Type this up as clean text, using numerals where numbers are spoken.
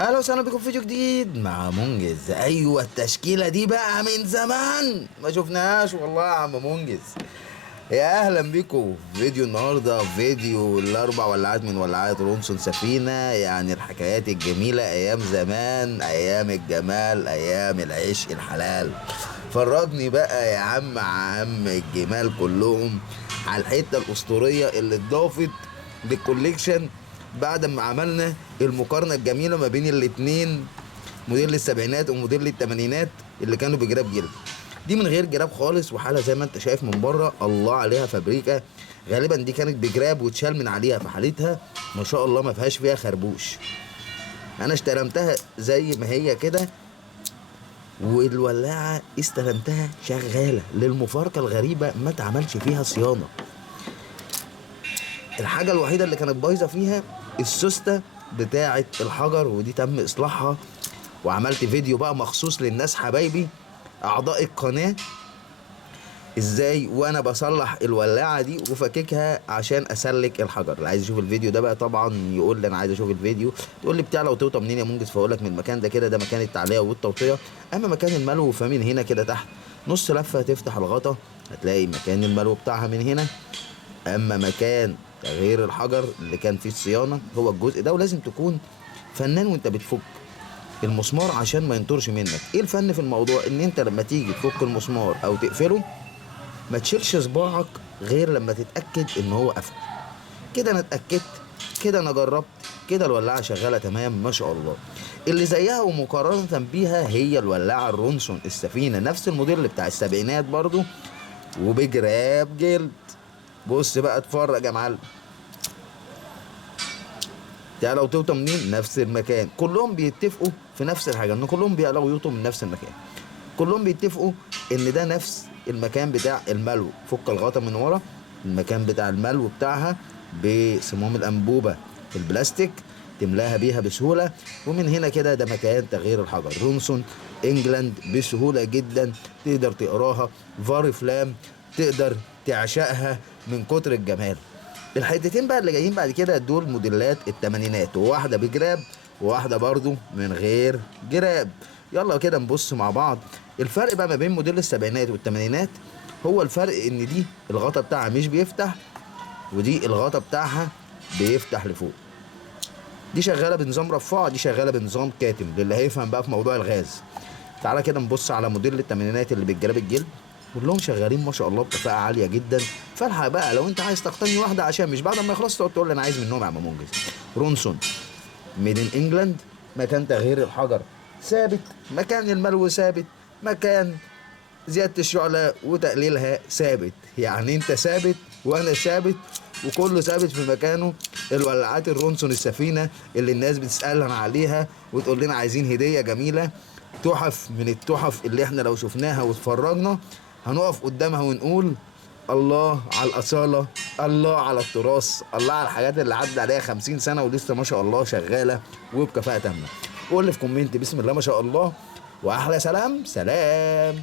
اهلا وسهلا بكم في فيديو جديد مع منجز. ايوه التشكيله دي بقى من زمان ما شفناهاش والله يا عم منجز. يا اهلا بكم في فيديو النهارده، فيديو الاربع ولعات من ولعات رونسون سفينه، يعني الحكايات الجميله ايام زمان، ايام الجمال، ايام العشق الحلال. فرجني بقى يا عم الجمال كلهم على الحته الاسطوريه اللي اتضافت للكوليكشن بعد ما عملنا المقارنه الجميله ما بين الاتنين، موديل السبعينات وموديل الثمانينات اللي كانوا بجراب جلد. دي من غير جراب خالص، وحاله زي ما انت شايف من بره الله عليها فابريكا. غالبا دي كانت بجراب واتشال من عليها، فحالتها ما شاء الله ما فيهاش فيها خربوش. انا استلمتها زي ما هي كده، والولاعه استلمتها شغاله. للمفارقه الغريبه ما اتعملش فيها صيانه. الحاجه الوحيده اللي كانت بايظه فيها السوسته بتاعه الحجر، ودي تم اصلاحها، وعملت فيديو بقى مخصوص للناس حبايبي اعضاء القناه ازاي وانا بصلح الولاعه دي وفككها عشان اسلك الحجر. اللي عايز يشوف الفيديو ده بقى طبعا يقول لي انا عايز اشوف الفيديو. تقول لي بتعلى وتوطى منين يا منجز؟ فاقول لك من المكان ده كده، ده مكان التعليه والتوطيه. اما مكان الملو فمن هنا كده تحت نص لفه تفتح الغطا هتلاقي مكان الملو بتاعها من هنا. اما مكان تغيير الحجر اللي كان فيه الصيانه هو الجزء ده، ولازم تكون فنان وانت بتفك المسمار عشان ما ينطرش منك. ايه الفن في الموضوع؟ ان انت لما تيجي تفك المسمار او تقفله ما تشيلش صباعك غير لما تتاكد ان هو قفل. كده انا اتاكدت، كده انا جربت، كده الولاعه شغاله تمام ما شاء الله. اللي زيها ومقارنه بيها هي الولاعه الرونسون السفينه، نفس الموديل بتاع السبعينات برضو وبجراب جلد. بص بقى اتفرج يا معلم. تعالى وتوطى منين؟ نفس المكان. كلهم بيتفقوا في نفس الحاجه، ان كلهم بيعلوا ويوطوا من نفس المكان. كلهم بيتفقوا ان ده نفس المكان بتاع الملو. فك الغطا من ورا، المكان بتاع الملو بتاعها بصمام الانبوبه البلاستيك تملاها بيها بسهوله. ومن هنا كده ده مكان تغيير الحجر رونسون انجلاند بسهوله جدا. تقدر تقراها فار فلام، تقدر تعشقها من كتر الجمال. الحتتين بقى اللي جايين بعد كده دول موديلات التمانينات، وواحده بجراب وواحده برضو من غير جراب. يلا كده نبص مع بعض. الفرق بقى ما بين موديل السبعينات والثمانينات هو الفرق ان دي الغطا بتاعها مش بيفتح، ودي الغطا بتاعها بيفتح لفوق. دي شغاله بنظام رفاعه، دي شغاله بنظام كاتم للي هيفهم بقى في موضوع الغاز. تعالى كده نبص على موديل الثمانينات اللي بالجراب الجلد، كلهم شغالين ما شاء الله بكفاءه عاليه جدا. فالحق بقى لو انت عايز تقتني واحده عشان مش بعد ما يخلص تقعد تقول لي انا عايز منهم يا عم منجز. رونسون ميد ان انجلاند، مكان تغيير الحجر ثابت، مكان الملو ثابت، مكان زيادة الشعلة وتقليلها ثابت. يعني انت ثابت وانا ثابت وكله ثابت في مكانه. الولاعات الرونسون السفينة اللي الناس بتسألنا عليها وتقول لنا عايزين هدية جميلة، تحف من التحف اللي احنا لو شفناها واتفرجنا هنقف قدامها ونقول الله على الأصالة، الله على التراث، الله على الحاجات اللي عدى عليها 50 سنة ولسه ما شاء الله شغالة وبكفاءة تامة. قول لي في كومنت بسم الله ما شاء الله، وأحلى سلام.